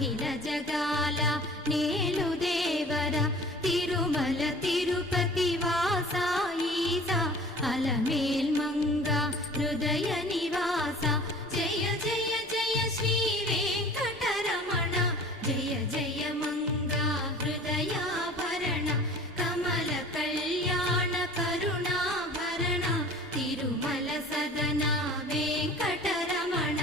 అఖిల జగాల నేలు దేవర తిరుమల తిరుపతి వాస ఈస అలమేల్ మంగ హృదయ నివాస జయ జయ జయ శ్రీ వెంకటరమణ జయ జయ మంగ హృదయాభరణ కమల కళ్యాణ కరుణాభరణ తిరుమల సదన వెంకటరమణ.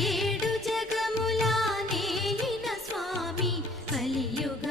ఏడు జగములా నేలిన స్వామి కలియుగ